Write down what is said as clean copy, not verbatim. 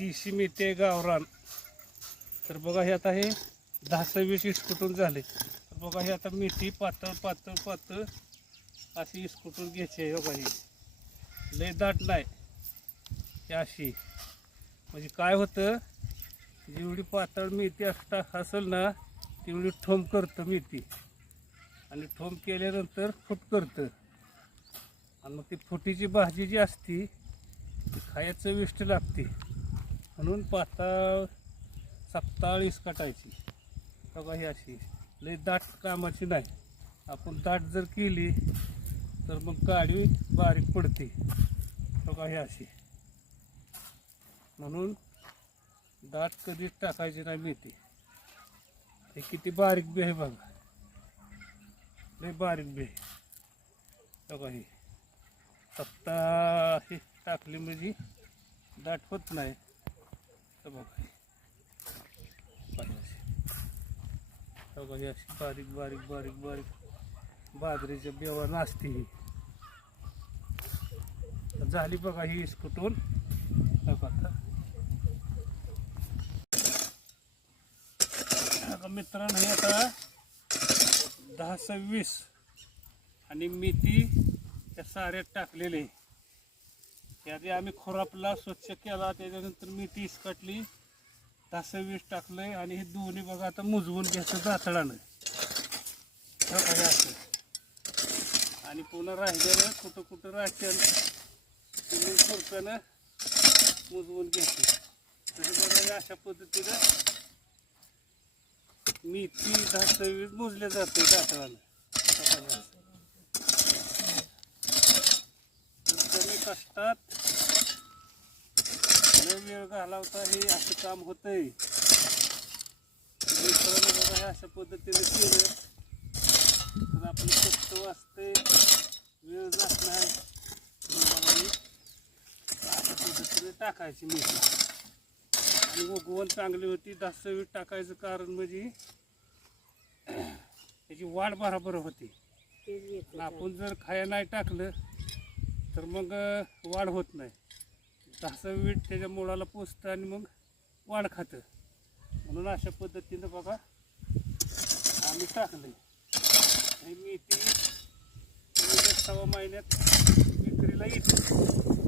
देशी मेथी आहे गावरान. तर बघा हे आता हे 10-20 इसकुटून झाले. तर बघा हे आता मेथी पातळ पातळ पातळ अशी इसकुटून घ्यायची आहे. बघा ही लय दाट नाही ही अशी. म्हणजे काय होतं, जेवढी पातळ मेथी असेल ना तेवढी ठोंब करतं मेथी, आणि ठोंब केल्यानंतर फूट करतं. आणि मग ती फुटीची भाजी जी असती ती खायचं चविष्ट लागते. म्हणून पातळ सपताळ इसकटायची. बघा ही अशी लय दाट कामाची नाही. आपण दाट जर केली तर मग काळी बारीक पडते. बघा ही अशी. म्हणून दाट कधीच टाकायची नाही मेथी. हे किती बारीक बी आहे बघा, लय बारीक बी आहे. बघा ही सप्ता हे टाकली म्हणजे दाट होत नाही. तर बघा बघा ही अशी बारीक बारीक बारीक बारीक बाजरीच्या बेवा नाचते ही. झाली बघा ही इसकुटून. आता मित्रांनो हे आता 10-20 आणि मेथी त्या साऱ्यात टाकलेले. त्याआधी आम्ही खोरापला स्वच्छ केला, त्याच्यानंतर मेथी इसकटली, 10-20 टाकलंय. आणि हे दोन्ही बघा आता मुजवून घ्यायचं दातडानं. असं. आणि पुन्हा राहिलेलं कुठं कुठं राहतेल खुरप्यानं मुजवून घ्यायचं. तसं बघा अशा पद्धतीनं मेथी 10-20 मुजले जाते दातडानं. कमी कष्टात लय वेळ घालवता हे असं काम होतंय. मित्रांनो बघा हे अशा पद्धतीने केलं तर आपलं कष्ट वाचते, वेळ जात नाही. अशा पद्धतीने टाकायची मेथी. आणि उगवण चांगली होती. 10-20 टाकायचं कारण म्हणजे त्याची वाढ बरोबर होती. आपण जर खाया नाही टाकलं तर मग वाढ होत नाही. 10-20 त्याच्या मुळाला पोचतं आणि मग वाढ खातं. म्हणून अशा पद्धतीनं बघा आम्ही टाकले. ही मेथी 6 महिन्यात विक्रीला येते.